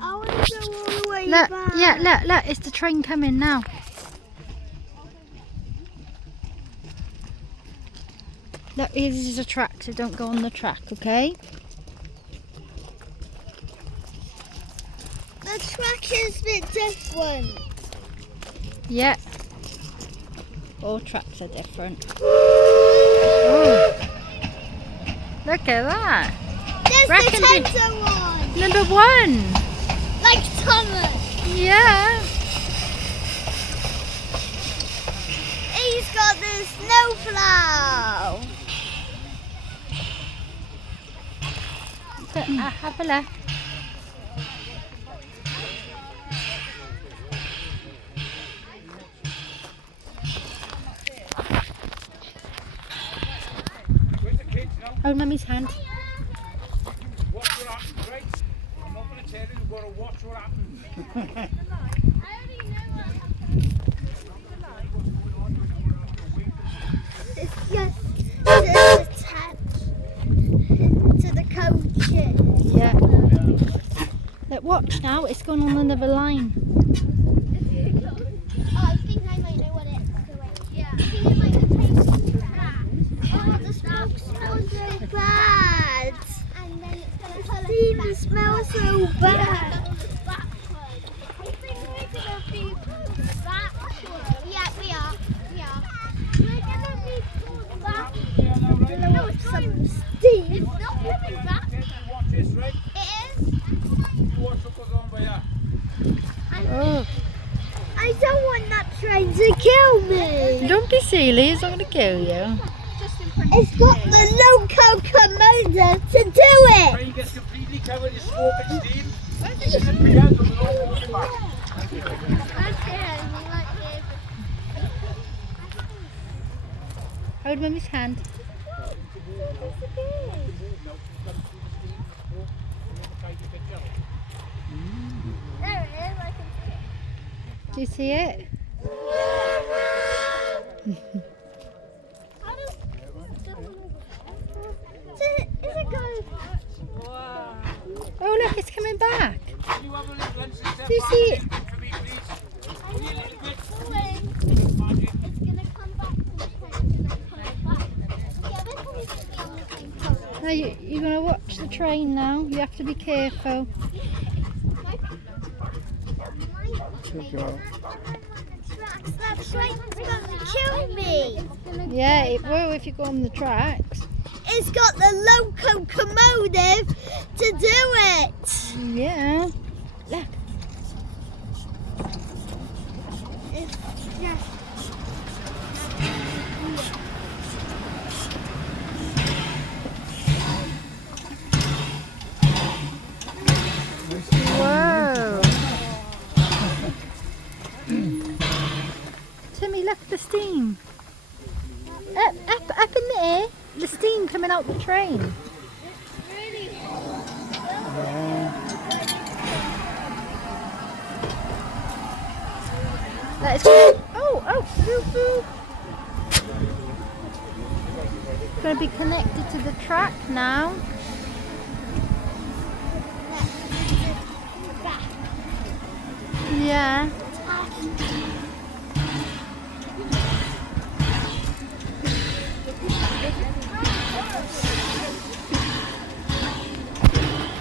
I want to go all the way Look, back. yeah, look, it's the train coming now. Look, this is a track, so don't go on the track, okay? The track is a bit different. Yeah. All tracks are different. Oh. Look at that. There's Brecon the tender one. Number 1. Like Thomas. Yeah. He's got the snowplow. Have a look. Hold Mummy's hand. Watch what happens, right? I'm not going to tell you, you've got to watch what happens. It's just attached to the coaches. Yeah. Look, watch now. It's gone on another line. Oh, I think I might know what it's doing. Yeah. I think it might taste bad. Oh, the smoke smells so bad. And then it's going to pull it smells so bad. I think we're going to be backward. Yeah, we are. We're going to be pulled backward. No, it's some steam. It's not moving back. Watch this, right? It is. You watch what goes on by here. Oh. I don't want that train to kill me. Don't be silly. It's not going to kill you. It's got the loco commander to do it. Train gets completely covered in smoke and steam. It's a big out of the road coming back. Hold Mummy's hand. There it is, I can see it. Do you see it? Is it going? Oh look, it's coming back. Can you have a little lunch and Do you see it? for me, please? Only a little bit. It's going to come back to the train and then come back. Yeah, we're probably going to be on the same colour. Now you're going to watch the train now. You have to be careful. That train's going to kill me. Yeah, it will if you go on the tracks. It's got the locomotive to do it. Yeah. Look. It's just... Whoa. Timmy, look at the steam. Up in the air. The steam coming out the train. Really? That is. Oh, boo, boo. It's going to be connected to the track now. Yeah.